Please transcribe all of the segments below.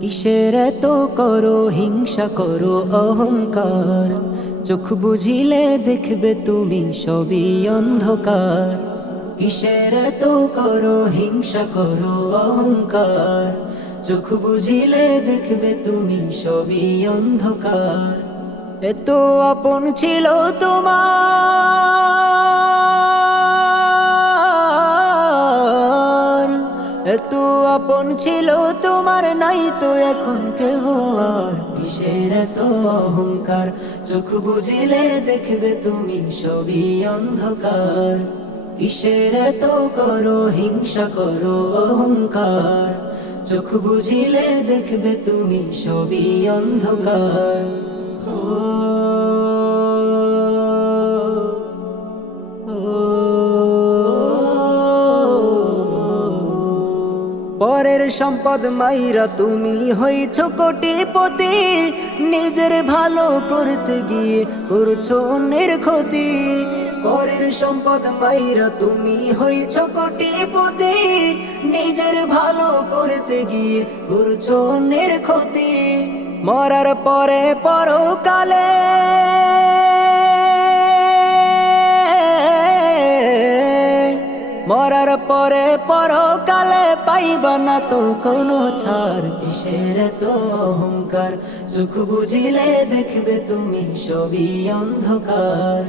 কিসের এত করো হিংসা করো অহংকার? চোখ বুঝিলে দেখবে তুমি সবই অন্ধকার। কিসের এত করো হিংসা করো অহংকার? চোখ বুঝিলে দেখবে তুমি সবই অন্ধকার। এত আপন ছিল তোমার। এত আপন ছিল তোমার, নাই তো এখন কেহ আর। কিসের এত অহংকার? চোখ বুঝিলে দেখবে তুমি সবই অন্ধকার। কিসের এত করো হিংসা, করো অহংকার? চোখ বুঝিলে দেখবে তুমি সবই অন্ধকার। পরের সম্পদ মাইরা তুমি হইছ কোটিপতি। নিজের ভালো করতে গিয়ে করছ অন্যের ক্ষতি। পরের সম্পদ মাইরা তুমি হইছ কোটিপতি। নিজের ভালো করতে গিয়ে করছ অন্যের ক্ষতি। মরার পরে পরকালে। মরার পরে পরকালে পাইব না তো কোনো ছাড়। কিসের তো অহংকার? সুখ বুঝিলে দেখবে তুমি সবই অন্ধকার।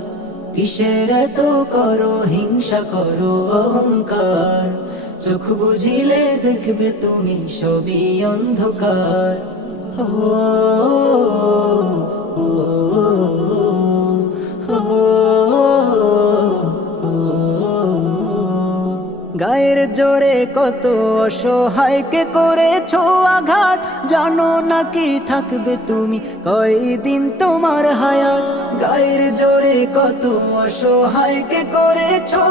কিসের তো করো, হিংসা করো, অহংকার? চোখ বুঝিলে দেখবে তুমি সবই অন্ধকার। গায়ের জোরে কত অসহায়কে করেছ আঘাত? জানো নাকি থাকবে তুমি? কয়দিন তোমার হায়াত? গায়ের জোরে কত অসহায়কে করেছ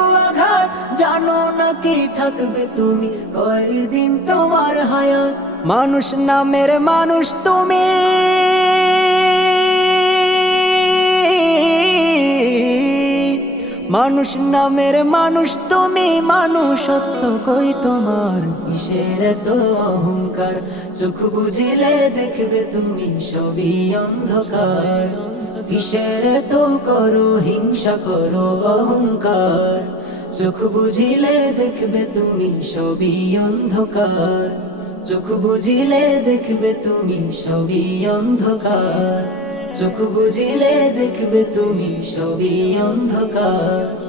নাকি থাকবে তুমি। কয়দিন তোমার হায়াত? মানুষ নামের মানুষ তুমি। মানুষ নামের মানুষ তুমি। মানুষত্ব কই তোমার? কিসের তো অহংকার? চোখ বুঝিলে দেখবে তুমি সবই অন্ধকার। কিসের তো করো হিংসা করো অহংকার? চোখ বুঝিলে দেখবে তুমি সবই অন্ধকার। চোখ বুঝিলে দেখবে তুমি সবই অন্ধকার। চোখ বুঝিলে দেখবে তুমি সবই অন্ধকার।